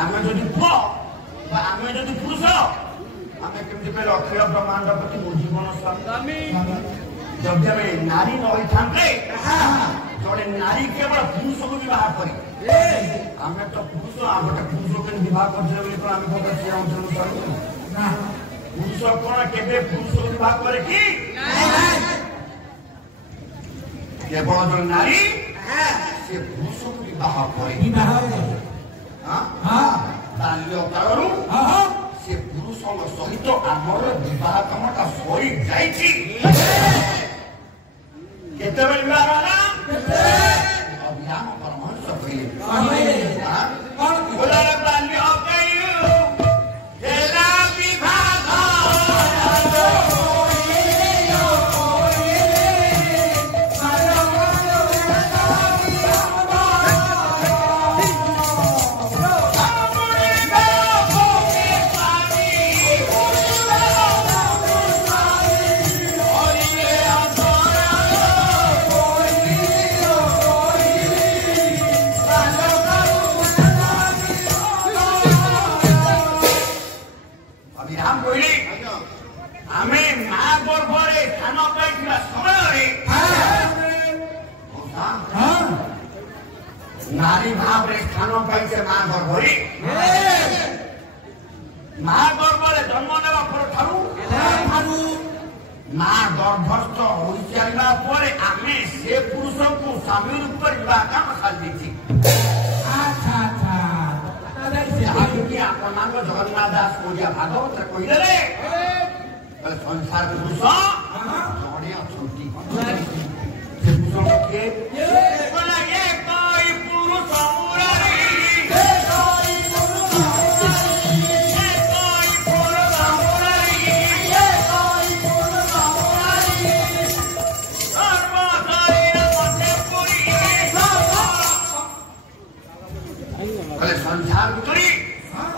आम जदि पुओ आम जदि पुरुष आम केमती कहले अखिल ब्रह्मांड प्रति मो जीवन स्वामी जब आम नारी न होता जड़े नारी केवल पुरुष को विवाह करे आम तो पुरुष गोटे पुरुष के विवाह कर पुरुष कौन के पुरुष को विवाह करे कि केवल जो नारी से पुरुष को विवाह करे बाल्य कालू से पुरुष सहित आमर विवाह कामटा सरी अभियान परमहंस नारी भाव स्थान पाई माँ गर्भरी माँ गर्भ जन्म नेवा माँ गर्भस्थ हो सारा आम से पुरुष को स्वामी रूप काम सारी जगन्नाथ दास ओडिया भागवत कहले संसार पुरुष जड़े संसार भितर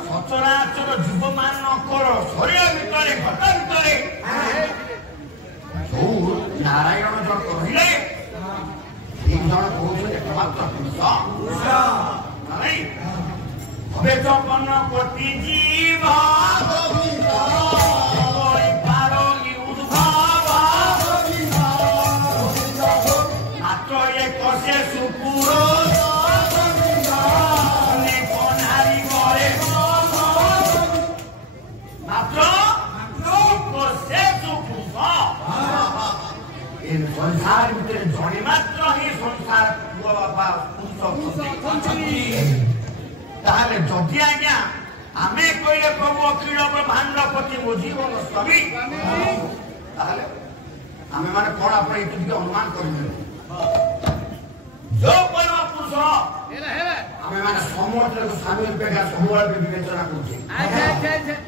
सचराचर जीव मानकर शरीर भितर घट भितर जो नारायण जन कहले जन कौन एकमात्र पुरुष हमें जपन कोटि जीव मात्र एक से सुपुर संसार भितर जड़े मात्र ही संसार पुआ बापा पुरुष जदि आज्ञा आम कहले प्रभु अखिल ब्रह्मांड प्रति मो जीवन स्वामी आम मैंने कौन आप अनुमान कर जो परम पुरुष आम मैंने समस्त स्वामी अपेक्षा सब विवेचना करुचे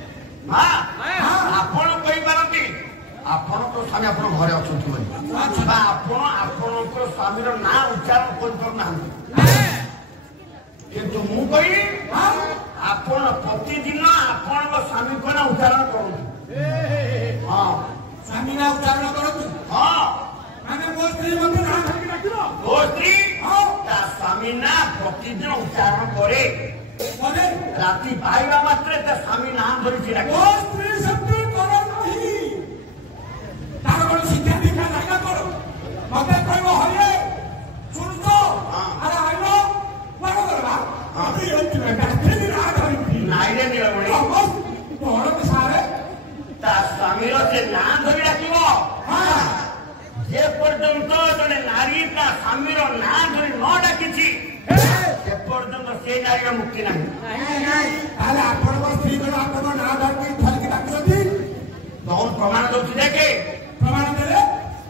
आपण कहींपारती आपण तो स्वामी आप घरे अच्छा आपण स्वामी ना उच्चारण करना किंतु मु कही आपण प्रतिदिन आपण स्वामी को ना उच्चारण करूँ हाँ स्वामी ना उच्चारण करूँ हाँ माने मो स्त्री मते ना धरकी डाकिलो ओ स्त्री ता स्वामी ना प्रतिदिन उच्चारण करे राति पाइबा मात्रे ता स्वामी नाम धरि चिरा ओ स्त्री शब्द करो नहीं तार कोन शिक्षा दीक्षा लागा करो मते कहबो हरे सुन तो अरे आइलो मारो करबा अभी अंतिम डाके दिन आ धरि नाइ रे निरमणि बस तोर के सारे ता स्वामी रो से नाम धरि डाकिबो हां जे पर्यंत जने नारी ता स्वामी रो नाम धरि न डाकिछि से पर्यंत से नारी रो मुक्ति नाही ताले आपण को स्त्री को आपण ना धरकी धरकी डाकछथि बहुत प्रमाण दउछि देखे प्रमाण देले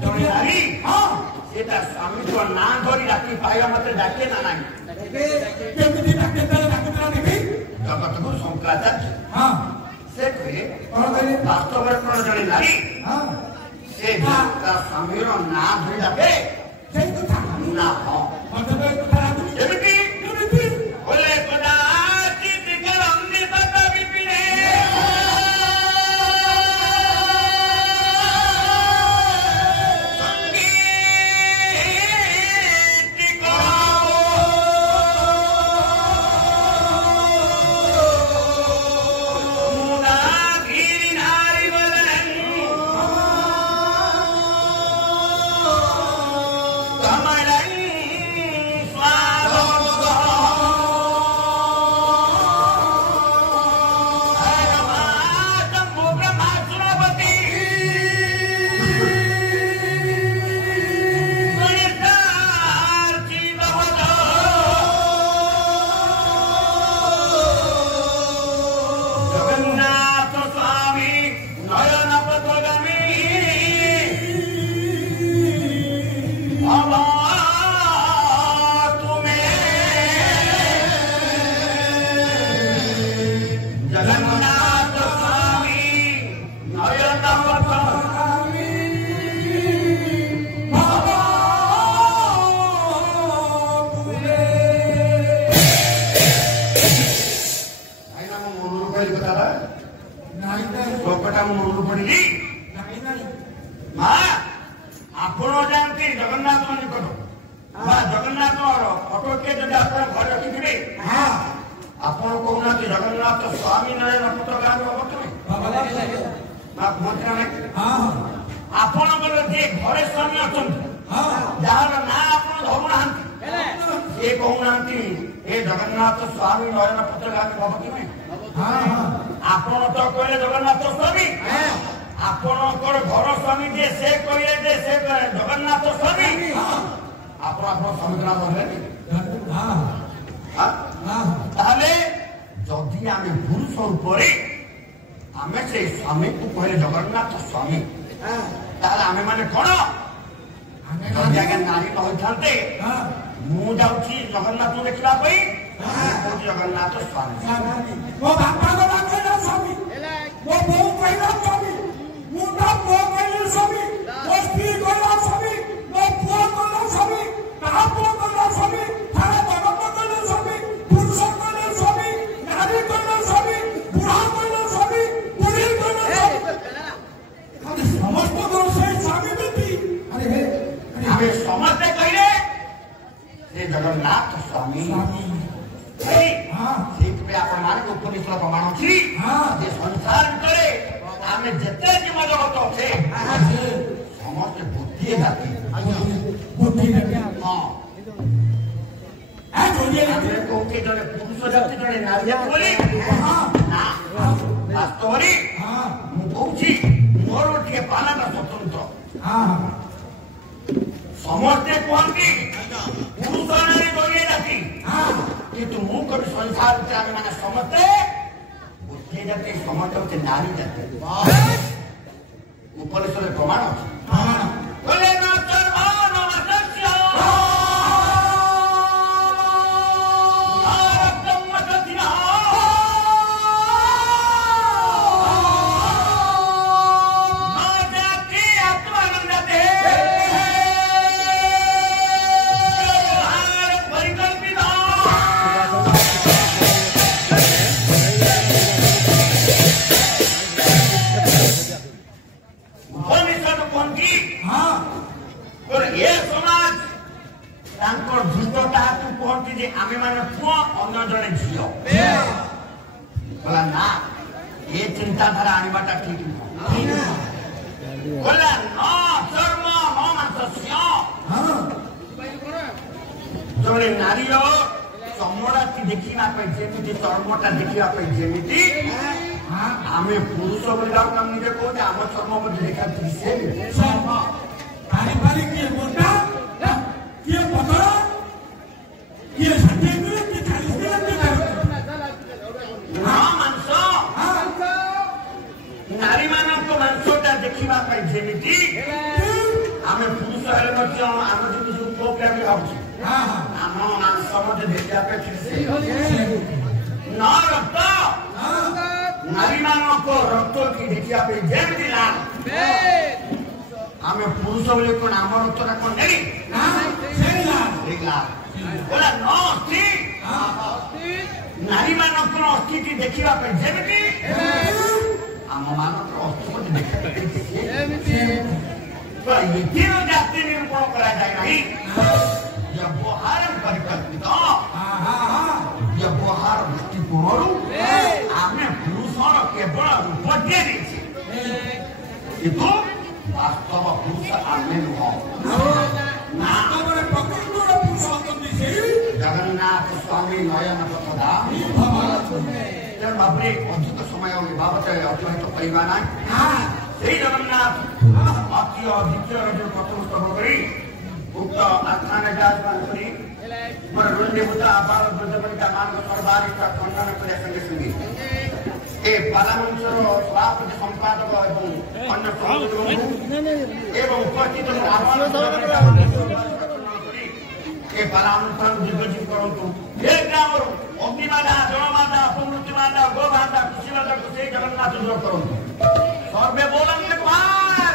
जने नारी हां सेटा स्वामी को नाम धरि डाकी पाइबा मात्रे डाके ना नाही केमिति डाके तले डाके देखि जगत गुरु शंकराचार्य हां से कहे कोन कहले वास्तव में कोन जने नारी हां से ता स्वामी रो नाम धरि डाके से कथा ना हो मतलब कथा एमिति बोले कदाचित गलंदी बता विपिने संगीत को ଯଦି ଆପଣ ଘରେ ରଖିଥିବେ ଆପଣ କହୁନାହାନ୍ତି ଜଗନ୍ନାଥ ସ୍ୱାମୀ ନୟନ ପୁତ୍ର ଗାଁ ହବ କେବେ କୁହନ୍ତି ନା ଆପଣଙ୍କର ଯିଏ ଘରେ ସ୍ୱାମୀ ଅଛନ୍ତି ଯାହାର ନାଁ ଆପଣ ଧରୁନାହାନ୍ତି ସିଏ କହୁନାହାନ୍ତି ଏ ଜଗନ୍ନାଥ ସ୍ୱାମୀ ନୟନ ପୁତ୍ର ଗାଁ ହବ କେବେ ଆପଣ ତ କହିଲେ ଜଗନ୍ନାଥ ସ୍ୱାମୀ ଆପଣଙ୍କର ଘର ସ୍ୱାମୀ ଯିଏ ସେ କହିଲେ ଯେ ସେ ଜଗନ୍ନାଥ ସ୍ୱାମୀ ଆପଣ ଆପଣ ସ୍ୱାମୀଙ୍କ ନାଁ ଧରିଲେନି ତାହେଲେ ଯଦି ଆମେ ପୁରୁଷ ଉପରେ ଆମେ ସେ ସ୍ୱାମୀକୁ କହିଲେ ଜଗନ୍ନାଥ ସ୍ୱାମୀ ତାହେଲେ ଆମେ ମାନେ କଣ ଯଦି ଆଜ୍ଞା ନାରୀ ନ ହୋଇଥାନ୍ତେ ମୁଁ ଯାଉଛି ଜଗନ୍ନାଥଙ୍କୁ ଦେଖିବା ପାଇଁ କହୁଛି ଜଗନ୍ନାଥ ସ୍ୱାମୀ ମୋ ବାପାଙ୍କ ନାଁ କହିଲା ସ୍ୱାମୀ ମୋ ବୋଉ କହିଲା ସ୍ୱାମୀ ମୁଁ ତା ପୁଅ କହିଲି ସ୍ୱାମୀ ମୋ ସ୍ତ୍ରୀ କହିଲା ସ୍ୱାମୀ ମୋ ପୁଅ କହିଲା ସ୍ୱାମୀ ତା ପୁଅ କହିଲା ସ୍ୱାମୀ ତାର ଜଗତ କହିଲେ ସ୍ୱାମୀ ପୁରୁଷ କହିଲେ ସ୍ୱାମୀ ନାରୀ କହିଲେ ସ୍ୱାମୀ ବୁଢ଼ା କହିଲେ ସ୍ୱାମୀ ବୁଢ଼ୀ କହିଲେ ସ୍ୱାମୀ ସମସ୍ତଙ୍କର ସେଇ ସ୍ୱାମୀ ନୀତି ଆମେ ସମସ୍ତେ କହିଲେ ସେ ଜଗନ୍ନାଥ ସ୍ୱାମୀ ସେଇଥିପାଇଁ ଆପଣମାନଙ୍କୁ ଉପନିଷଦ ପ୍ରମାଣ ଅଛି ଯେ ସଂସାର ଭିତରେ ଆମେ ଯେତେ ଜୀବ ଜଗତ ଅଛେ ସମସ୍ତେ ବୁଦ୍ଧି ଜାତି ଆମେ କହୁଛେ ଜଣେ ପୁରୁଷ ଜାତି ଜଣେ ନାରୀ ଜାତି ବୋଲି ନା ବାସ୍ତବରେ ମୁଁ କହୁଛି ମୋର ଟିକେ ପାଲଟା ସ୍ୱତନ୍ତ୍ର ସମସ୍ତେ କୁହନ୍ତି ପୁରୁଷ ନାରୀ ଗୋଟିଏ ଜାତି କିନ୍ତୁ ମୁଁ କବି ସଂସାର ଭିତରେ ଆମେ ମାନେ ସମସ୍ତେ ଗୋଟିଏ ଜାତି ସମସ୍ତେ ହচ্ছে ନାରୀ ଜାତି ଉପନିଷଦରେ ପ୍ରମାଣ ଅଛି ଆମେ ମାନେ ପୁଅ ଅନ୍ୟ ଜଣେ ଝିଅ କହିଲା ନା ଏ ଚିନ୍ତାଧାରା ଆଣିବାଟା ଠିକ ନୁହଁ କହିଲା ନ ଚର୍ମ ନ ମାଂସ ଜଣେ ନାରୀର ଚମଡ଼ାଟି ଦେଖିବା ପାଇଁ ଯେମିତି ଚର୍ମଟା ଦେଖିବା ପାଇଁ ଯେମିତି ଆମେ ପୁରୁଷ ବୋଲି ନିଜେ କହୁଛେ ଆମ ଚର୍ମ ମଧ୍ୟ ଦେଖା ସେମିତି नारी मानक मांसटा देखा जमी आम पुरुष हेले आम जमी सब पुओ पिला भी भावुँ आम मांस देखा न रक्त नारी मानक रक्त की देखा जमी लाल आम पुरुष बोले कौन आम रक्तटा कौन नहीं बोला न अस्थि नारी मानक अस्थि की देखा जमी आम मानक अस्थि देखा जाति निरूपण कराए नहीं व्यवहार परिकल्पित व्यवहार दृष्टिकोण आम पुरुषर केवल रूप दिए किंतु वास्तव पुरुष आमे नुह जगन्नाथ स्वामी नयन पथदा तेणु भावे अधिक समय बाबद अतिबाहित करवा ना जगन्नाथ अति द्वितीय जो प्रथम स्तभ कर उक्त आस्थान विराजमान कर मोर रुण्यभूता आपार वृद्धवनिता मान सर्वारिष्ठा खंडन करने संगे संगे ए पालामंचर सभापति संपादक अन्य एवं उपस्थित ए पालानुष्ठान दिग्गजी करूँ हे ग्राम अग्निमाता जलमाता प्रमृतिमाता गोमाता कृषिमाता को से जगन्नाथ जोर करूँ सर्वे बोलेंगे कुमार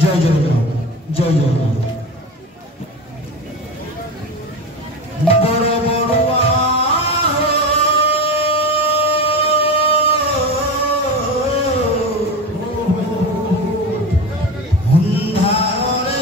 जय जय जय जय बड़ बड़ुआ अंधारे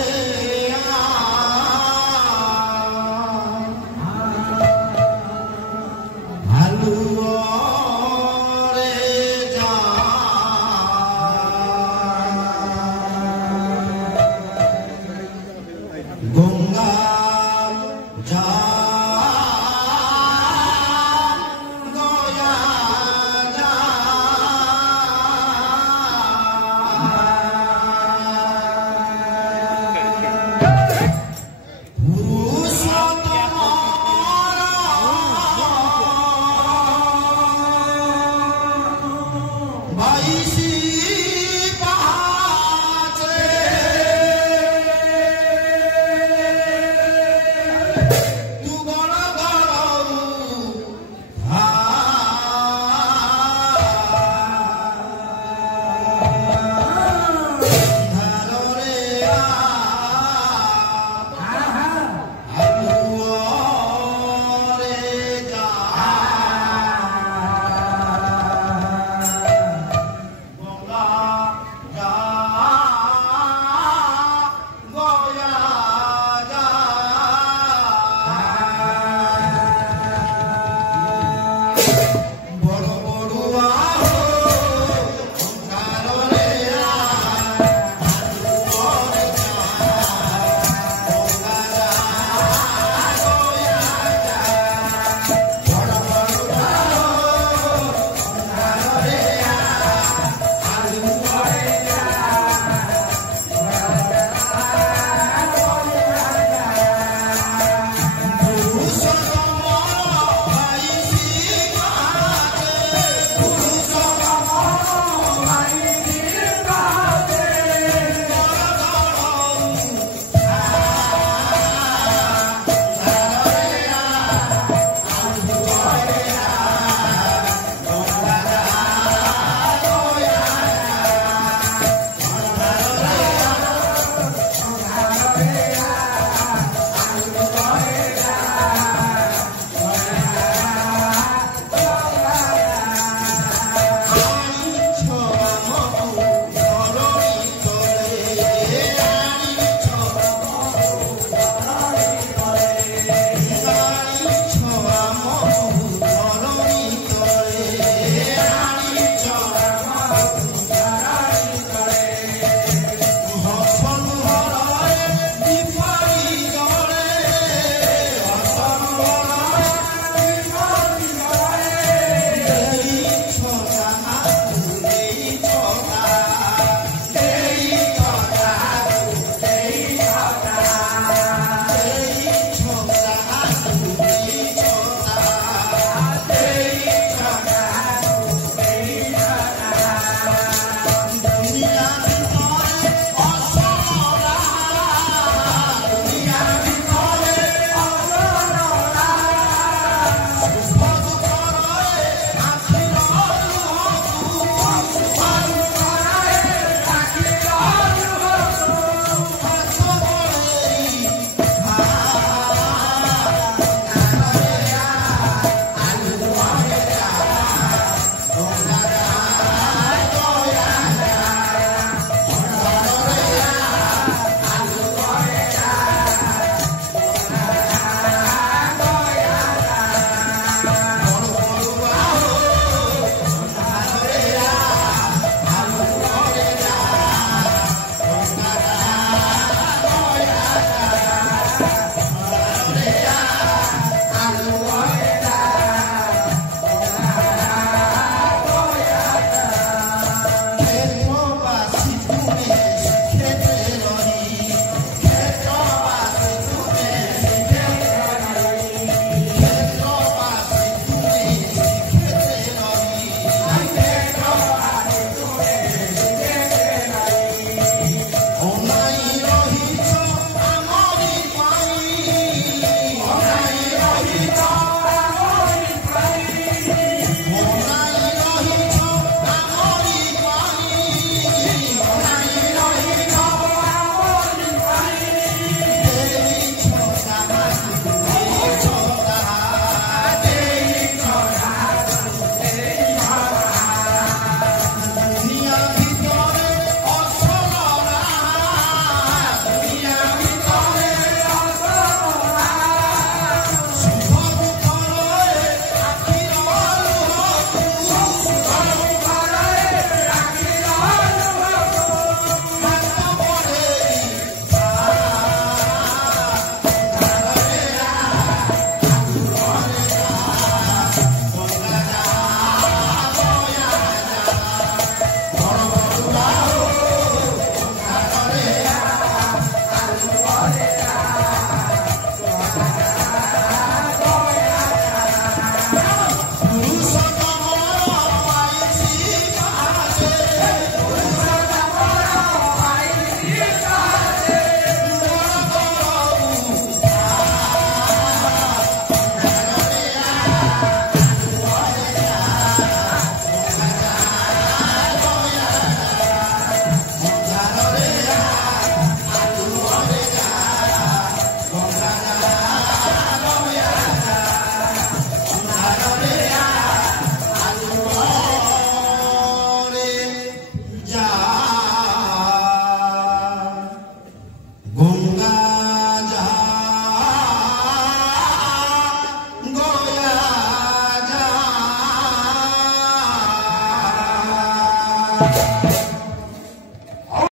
Thank you.